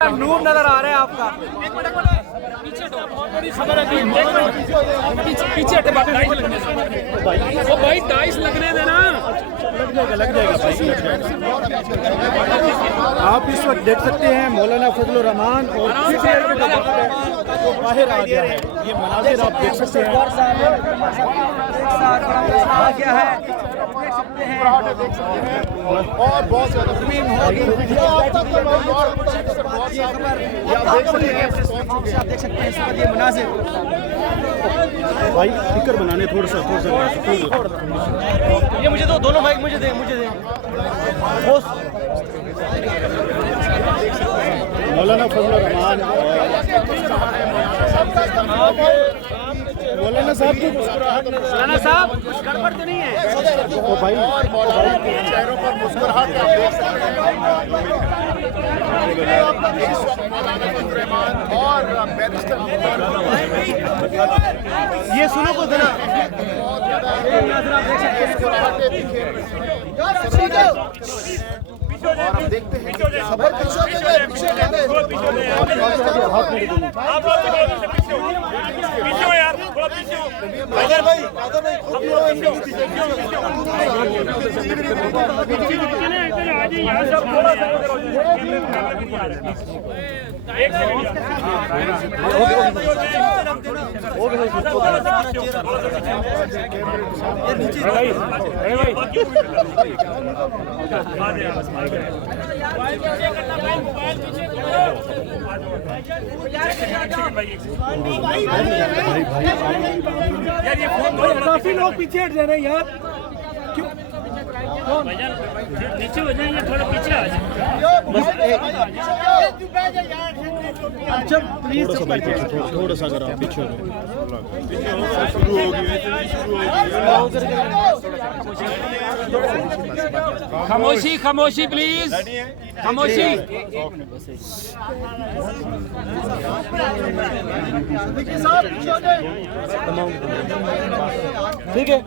नूर नजर आ रहा है आपका। पीछे भाई टाइल्स लगने देना। लग जाएगा भाई। आप इस वक्त देख सकते हैं मौलाना फजलुर रहमान और वो बाहर आ गया है। ये मनाजिर आप देख सकते हैं। और बहुत ज्यादा आप देख सकते हैं ये मनाजिर। भाई स्पीकर बनाने थोड़ा सा ये मुझे दो, दोनों माइक मुझे दे मौलाना फजलुर रहमान मौलाना साहब की मौलाना साहब कुछ गड़बड़ तो नहीं है? ओ भाई और मौलाना के चेहरों पर मुस्कुराहट आप देख सकते हैं। इस वक्त मौलाना फजलुर रहमान और बैरिस्टर ये सुनो को जरा। मुस्कुराहटें दिखे और हम देखते हैं काफी लोग पीछे हट जा रहे हैं यार। क्यों पीछे हो जाएंगे, थोड़ा पीछे आ अच्छा प्लीज थोड़ा सा अगर आप पीछे खामोशी खामोशी प्लीज खामोशी। ठीक है।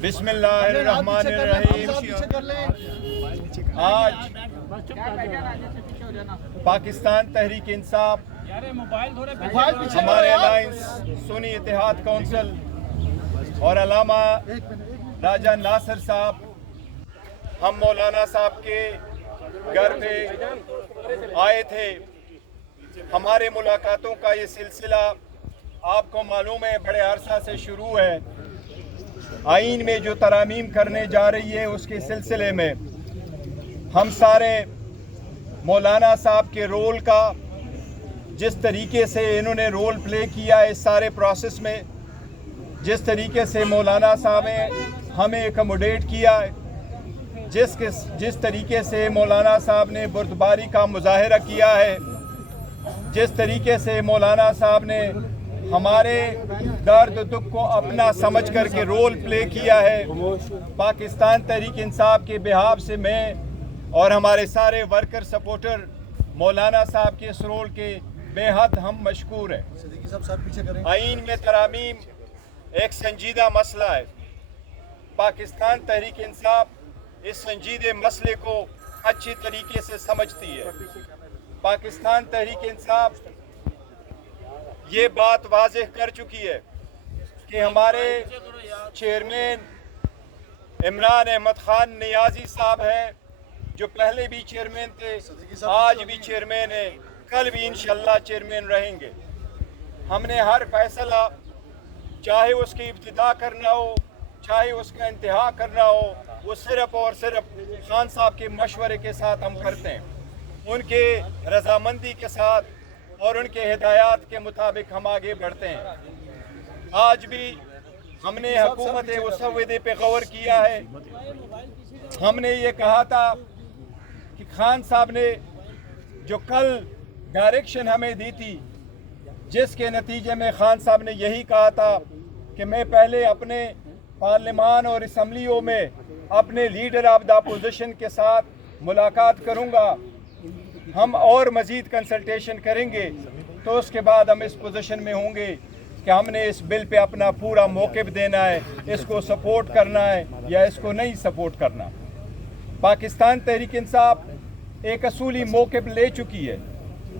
बिस्मिल्लाहिर्रहमानिर्रहीम। आज पाकिस्तान तहरीक इंसाफ, हमारे अलायंस सुन्नी इत्तेहाद काउंसिल और अल्लामा राजा नासिर साहब, हम मौलाना साहब के घर पे आए थे। हमारे मुलाकातों का ये सिलसिला आपको मालूम है बड़े अरसा से शुरू है। आइन में जो तरामीम करने जा रही है उसके सिलसिले में हम सारे मौलाना साहब के रोल का, जिस तरीके से इन्होंने रोल प्ले किया है इस सारे प्रोसेस में, जिस तरीके से मौलाना साहब ने हमें एकमोडेट किया है, जिस तरीके से मौलाना साहब ने बुर्दबारी का मुजाहिरा किया है, जिस तरीके से मौलाना साहब ने हमारे दर्द दुख को अपना समझ करके रोल प्ले किया है, पाकिस्तान तहरीक इंसाफ के बिहाफ से मैं और हमारे सारे वर्कर सपोर्टर मौलाना साहब के इस रोल के बेहद हम मशकूर हैं। आइन में तरामीम एक संजीदा मसला है। पाकिस्तान तहरीक इंसाफ इस संजीदे मसले को अच्छी तरीके से समझती है। पाकिस्तान तहरीक इंसाफ ये बात वाज़ेह कर चुकी है कि हमारे चेयरमैन इमरान अहमद खान नियाजी साहब हैं, जो पहले भी चेयरमैन थे, आज भी चेयरमैन है, कल भी इंशाल्लाह चेयरमैन रहेंगे। हमने हर फैसला, चाहे उसकी इब्तिदा करना हो चाहे उसका इंतहा करना हो, वो सिर्फ और सिर्फ खान साहब के मशवरे के साथ हम करते हैं, उनके रजामंदी के साथ और उनके हिदायत के मुताबिक हम आगे बढ़ते हैं। आज भी हमने हुकूमत मुसव्वदे पे गौर किया है। हमने ये कहा था कि खान साहब ने जो कल डायरेक्शन हमें दी थी, जिसके नतीजे में खान साहब ने यही कहा था कि मैं पहले अपने पार्लिमान और असम्बलियों में अपने लीडर ऑफ द अपोजिशन के साथ मुलाकात करूंगा, हम और मज़ीद कंसल्टेशन करेंगे, तो उसके बाद हम इस पोजीशन में होंगे कि हमने इस बिल पे अपना पूरा मौक़िफ़ देना है, इसको सपोर्ट करना है या इसको नहीं सपोर्ट करना। पाकिस्तान तहरीक इंसाफ एक असूली मौक़िफ़ ले चुकी है।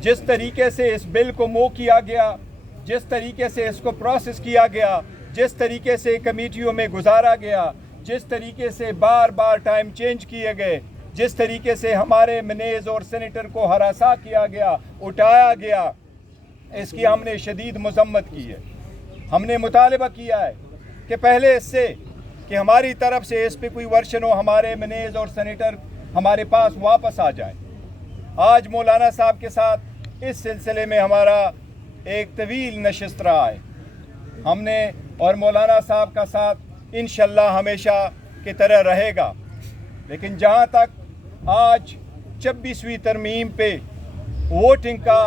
जिस तरीके से इस बिल को मूव किया गया, जिस तरीके से इसको प्रोसेस किया गया, जिस तरीके से कमेटियों में गुजारा गया, जिस तरीके से बार बार टाइम चेंज किए गए, जिस तरीके से हमारे मनेज़ और सेनेटर को हरासा किया गया, उठाया गया, इसकी हमने शदीद मज़म्मत की है। हमने मुतालबा किया है कि पहले इससे कि हमारी तरफ से इस पे कोई वर्शन हो, हमारे मनेज़ और सेनेटर हमारे पास वापस आ जाए। आज मौलाना साहब के साथ इस सिलसिले में हमारा एक तवील नशिस्त रहा है। हमने और मौलाना साहब का साथ इंशाअल्लाह हमेशा की तरह रहेगा। लेकिन जहाँ तक आज 26वीं तरमीम पे वोटिंग का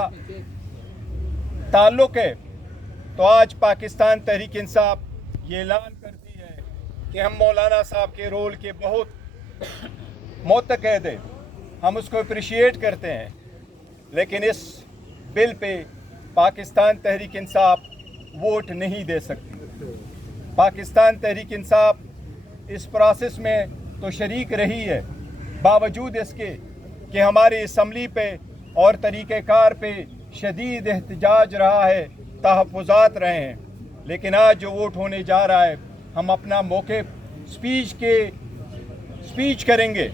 ताल्लुक़ है, तो आज पाकिस्तान तहरीक इंसाफ ये ऐलान करती है कि हम मौलाना साहब के रोल के बहुत मुतक़द हैं, हम उसको अप्रिशिएट करते हैं। लेकिन इस bill pay Pakistan Tehreek Insaf vote नहीं दे सकती। पाकिस्तान तहरीक इंसाफ इस प्रोसेस में तो शरीक रही है, बावजूद इसके कि हमारी असम्बली पे और तरीक़ेकार पे शदीद एहतजाज रहा है, तहफ़्फ़ुज़ात रहे हैं। लेकिन आज जो वोट होने जा रहा है, हम अपना मौक़िफ़ स्पीच करेंगे,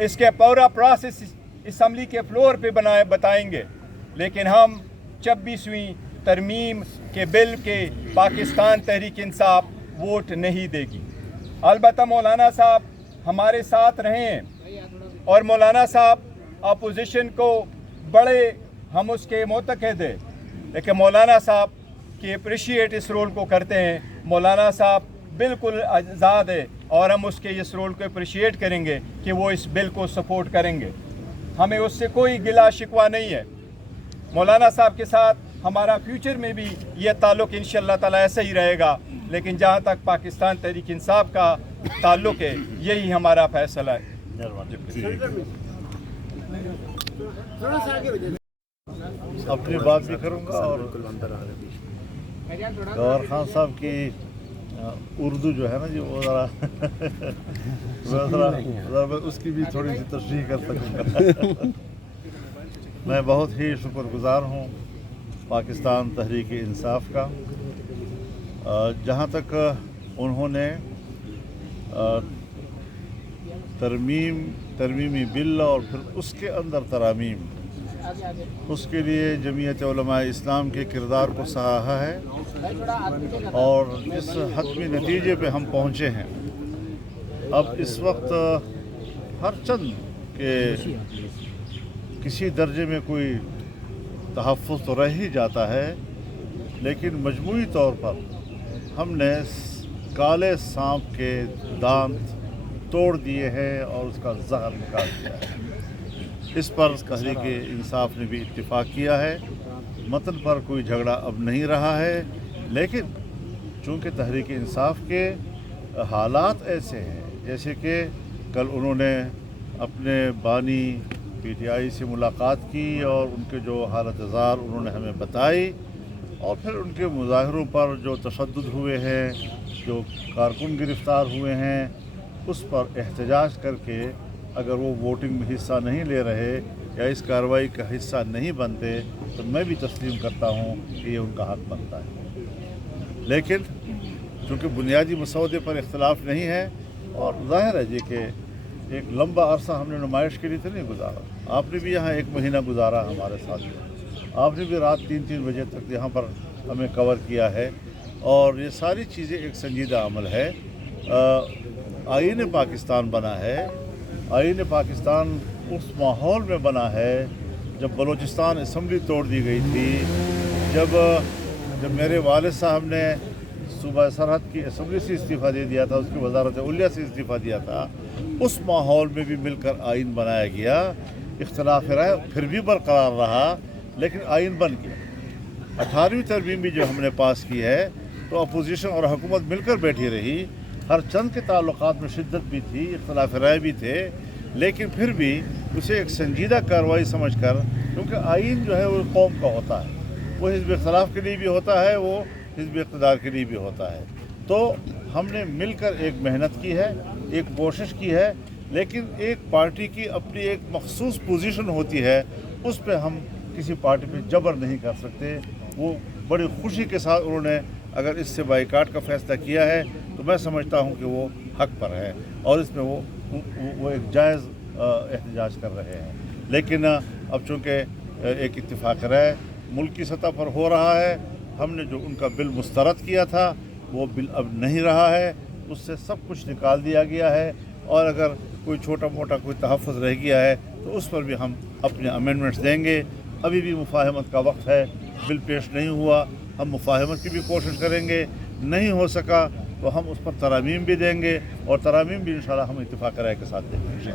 इसके पूरा प्रोसेस असम्बली के फ्लोर पे बताएंगे। लेकिन हम 26वीं तरमीम के बिल के पाकिस्तान तहरीक इंसाफ वोट नहीं देगी। अलबत्ता मौलाना साहब हमारे साथ रहे हैं और मौलाना साहब अपोजिशन को बड़े हम उसके मुतक़द हैं, लेकिन मौलाना साहब के अप्रिशिएट इस रोल को करते हैं। मौलाना साहब बिल्कुल आज़ाद है और हम उसके इस रोल को अप्रिशिएट करेंगे कि वो इस बिल को सपोर्ट करेंगे। हमें उससे कोई गिला शिकवा नहीं है। मौलाना साहब के साथ हमारा फ्यूचर में भी ये ताल्लुक़ इंशाअल्लाह ताला ऐसा ही रहेगा। लेकिन जहाँ तक पाकिस्तान तहरीक इंसाफ का ताल्लुक़ है, यही हमारा फ़ैसला है। अपनी बात भी करूँगा और गौहर खान साहब की उर्दू जो है ना जी, वो ज़रा उसकी भी थोड़ी सी तशरीह कर सकूँगा। मैं बहुत ही शुक्रगुज़ार हूँ पाकिस्तान तहरीक इंसाफ का, जहाँ तक उन्होंने तरमीमी बिल और फिर उसके अंदर तरामीम, उसके लिए जमीयत उलमा इस्लाम के किरदार को सराहा है और इस हतमी नतीजे पे हम पहुँचे हैं। अब इस वक्त हर चंद के किसी दर्जे में कोई तहफ़्फ़ुज़ तो रह ही जाता है, लेकिन मजमूई तौर पर हमने काले सांप के दांत तोड़ दिए हैं और उसका जहर निकाल दिया है। इस पर तहरीक इंसाफ ने भी इत्तिफाक किया है। मतन पर कोई झगड़ा अब नहीं रहा है, लेकिन चूँकि तहरीक इंसाफ के हालात ऐसे हैं, जैसे कि कल उन्होंने अपने बानी PTI से मुलाकात की और उनके जो हालत ज़ार उन्होंने हमें बताई, और फिर उनके मुज़ाहरों पर जो तशद्दुद हुए हैं, जो कारकुन गिरफ़्तार हुए हैं, उस पर एहतजाज करके अगर वो वोटिंग में हिस्सा नहीं ले रहे या इस कार्रवाई का हिस्सा नहीं बनते, तो मैं भी तस्लीम करता हूँ कि ये उनका हक़ बनता है। लेकिन चूँकि बुनियादी मसौदे पर इख्तलाफ नहीं है, और ज़ाहिर है जी कि एक लंबा अरसा हमने नुमाइश के लिए तो नहीं गुजारा। आपने भी यहाँ 1 महीना गुजारा हमारे साथ, आपने भी रात 3-3 बजे तक यहाँ पर हमें कवर किया है, और ये सारी चीज़ें एक संजीदा अमल है। आईन पाकिस्तान बना है, आईन पाकिस्तान उस माहौल में बना है जब बलूचिस्तान असम्बली तोड़ दी गई थी, जब मेरे वालिद साहब ने सूबा सरहद की असम्बली से इस्तीफ़ा दे दिया था, उसकी वजारत उलिया से इस्तीफ़ा दिया था, उस माहौल में भी मिलकर आइन बनाया गया। इख्तलाफ राय फिर भी बरकरार रहा, लेकिन आइन बन गया। 18वीं तरमीम भी जो हमने पास की है, तो अपोजिशन और हुकूमत मिलकर बैठी रही। हर चंद के ताल्लुकात में शिद्दत भी थी, इख्तलाफ राय भी थे, लेकिन फिर भी उसे एक संजीदा कार्रवाई समझकर, क्योंकि आइन जो है वो कौम का होता है, वो हिज़्ब इख्तलाफ के लिए भी होता है, वो حزب اقتدار کے لیے بھی ہوتا ہے. تو ہم نے مل کر ایک محنت کی ہے, ایک کوشش کی ہے, لیکن ایک پارٹی کی اپنی ایک مخصوص پوزیشن ہوتی ہے, اس پہ ہم کسی پارٹی پہ جبر نہیں کر سکتے. وہ بڑی خوشی کے ساتھ انہوں نے اگر اس سے بائیکاٹ کا فیصلہ کیا ہے تو میں سمجھتا ہوں کہ وہ حق پر ہے اور اس میں وہ ایک جائز احتجاج کر رہے ہیں. لیکن اب چونکہ ایک اتفاق رائے ملک کی سطح پر ہو رہا ہے, ہم نے جو ان کا بل مسترد کیا تھا وہ بل اب نہیں رہا ہے, اس سے سب کچھ نکال دیا گیا ہے, اور اگر کوئی چھوٹا موٹا کوئی تحفظ رہ گیا ہے تو اس پر بھی ہم اپنے امینڈمنٹس دیں گے. ابھی بھی مفاہمت کا وقت ہے, بل پیش نہیں ہوا, ہم مفاہمت کی بھی کوشش کریں گے, نہیں ہو سکا تو ہم اس پر ترامیم بھی دیں گے, اور ترامیم بھی انشاءاللہ ہم اتفاق رائے کے ساتھ دیں گے.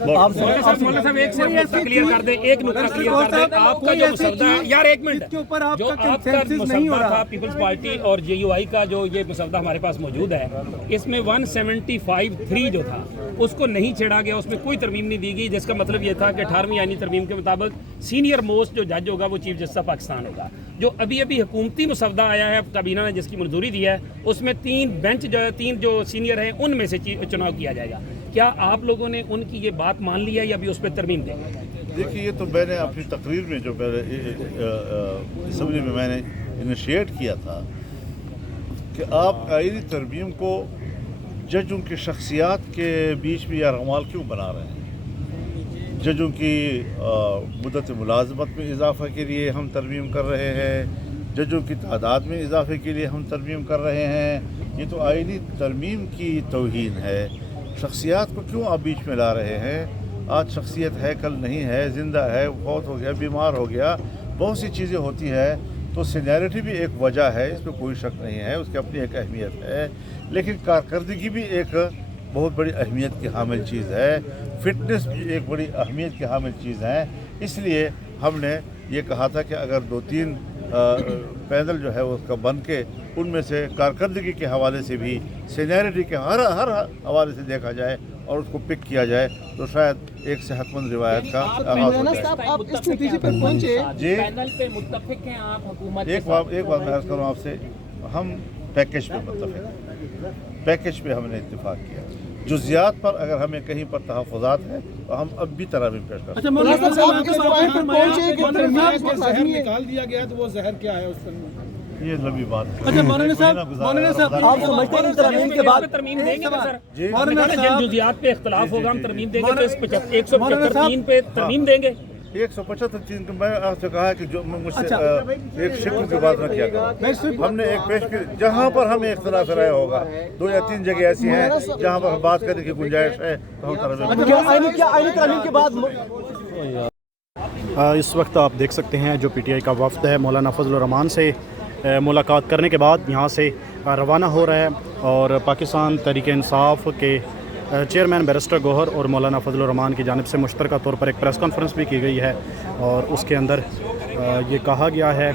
مولانا صاحب ایک سے نقطہ کلیئر کر دیں, ایک نقطہ کلیئر کر دیں. آپ کا جو مسودہ یار ایک منٹ جو آپ کا مسودہ تھا پیپلز پارٹی اور جے یو آئی کا جو یہ مسودہ ہمارے پاس موجود ہے, اس میں 175(3) جو تھا اس کو نہیں چھیڑا گیا, اس میں کوئی ترمیم نہیں دی گئی, جس کا مطلب یہ تھا کہ 18ویں آئینی ترمیم کے مطابق سینئر موسٹ جو جج ہوگا وہ چیف جسٹس پاکستان ہوگا. جو ابھی حکومتی مسودہ آیا ہے کابینہ نے جس کی منظوری دی ہے, اس میں 3 بینچ جو ہے 3 جو سینئر ہیں ان میں سے چناؤ کیا جائے گا. کیا آپ لوگوں نے ان کی یہ بات مان لی ہے یا ابھی اس پہ ترمیم دیں گے؟ دیکھیے, یہ تو میں نے اپنی تقریر میں جو اسمبلی میں میں نے انیشیٹ کیا تھا کہ آپ آئینی ترمیم کو ججوں کی شخصیات کے بیچ میں یرغمال کیوں بنا رہے ہیں. ججوں کی مدت ملازمت میں اضافہ کے لیے ہم ترمیم کر رہے ہیں, ججوں کی تعداد میں اضافے کے لیے ہم ترمیم کر رہے ہیں. یہ تو آئینی ترمیم کی توہین ہے. شخصیات کو کیوں آپ بیچ میں لا رہے ہیں؟ آج شخصیت ہے, کل نہیں ہے, زندہ ہے, فوت ہو گیا, بیمار ہو گیا, بہت سی چیزیں ہوتی ہیں. تو سینیرٹی بھی ایک وجہ ہے, اس پہ کوئی شک نہیں ہے, اس کی اپنی ایک اہمیت ہے, لیکن کارکردگی بھی ایک بہت بڑی اہمیت کی حامل چیز ہے, فٹنس بھی ایک بڑی اہمیت کی حامل چیز ہے. اس لیے ہم نے یہ کہا تھا کہ اگر 2-3 پینل جو ہے اس کا بن کے ان میں سے کارکردگی کے حوالے سے بھی سینیرٹی کے ہر حوالے سے دیکھا جائے اور اس کو پک کیا جائے تو شاید ایک صحت مند روایت کا آغاز ہو جائے. جی متفق ہیں آپ حکومت؟ ایک بات میں عرض کروں آپ سے, ہم پیکیج پہ متفق ہیں, پیکیج پہ ہم نے اتفاق کیا. جزیات پر اگر ہمیں کہیں پر تحفظات ہیں تو ہم اب بھی ترامیم پیش کرتے ہیں. زہر نکال دیا گیا تو وہ زہر کیا ہے اس پر؟ یہ لمبی بات ہے. اچھا مولانا صاحب آپ سمجھتے ہیں ترمیم کے بعد ترمیم دیں گے سر؟ جی جن جزیات پہ اختلاف ہوگا ہم ترمیم دیں گے, تو اس 175(3) پہ ترمیم دیں گے. 175(3) میں آپ سے کہا کہ جو مجھ سے ایک شکل کی بات نہ کیا کرو. ہم نے ایک پیش کی جہاں پر ہمیں اختلاف رائے ہوگا, 2 یا 3 جگہ ایسی ہیں جہاں پر بات کرنے کی گنجائش ہے تو ہم ترمیم کے بعد. اس وقت آپ دیکھ سکتے ہیں جو پی ٹی آئی کا وفد ہے مولانا فضل الرحمان سے ملاقات کرنے کے بعد یہاں سے روانہ ہو رہا ہے, اور پاکستان تحریک انصاف کے چیئرمین بیرسٹر گوہر اور مولانا فضل الرحمان کی جانب سے مشترکہ طور پر ایک پریس کانفرنس بھی کی گئی ہے, اور اس کے اندر یہ کہا گیا ہے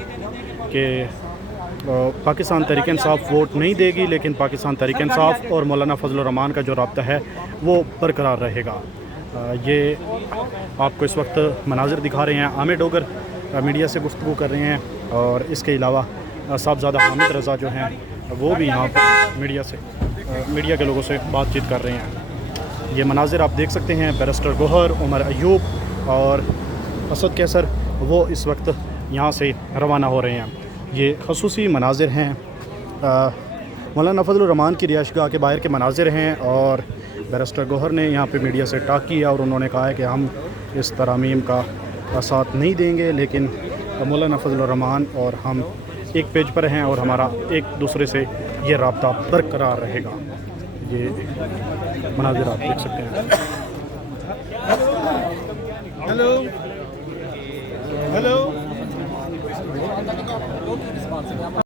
کہ پاکستان تحریک انصاف ووٹ نہیں دے گی, لیکن پاکستان تحریک انصاف اور مولانا فضل الرحمان کا جو رابطہ ہے وہ برقرار رہے گا. یہ آپ کو اس وقت مناظر دکھا رہے ہیں. عامر ڈوگر میڈیا سے گفتگو کر رہے ہیں, اور اس کے علاوہ صاحبزادہ حامد رضا جو ہیں وہ بھی یہاں پر میڈیا کے لوگوں سے بات چیت کر رہے ہیں. یہ مناظر آپ دیکھ سکتے ہیں. بیرسٹر گوہر, عمر ایوب اور اسد کیسر وہ اس وقت یہاں سے روانہ ہو رہے ہیں. یہ خصوصی مناظر ہیں, مولانا فضل الرحمان کی رہائش گاہ کے باہر کے مناظر ہیں, اور بیرسٹر گوہر نے یہاں پہ میڈیا سے ٹاک کیا اور انہوں نے کہا ہے کہ ہم اس ترامیم کا ساتھ نہیں دیں گے, لیکن مولانا فضل الرحمان اور ہم ایک پیج پر ہیں اور ہمارا ایک دوسرے سے یہ رابطہ برقرار رہے گا. یہ مناظر آپ دیکھ سکتے ہیں. ہیلو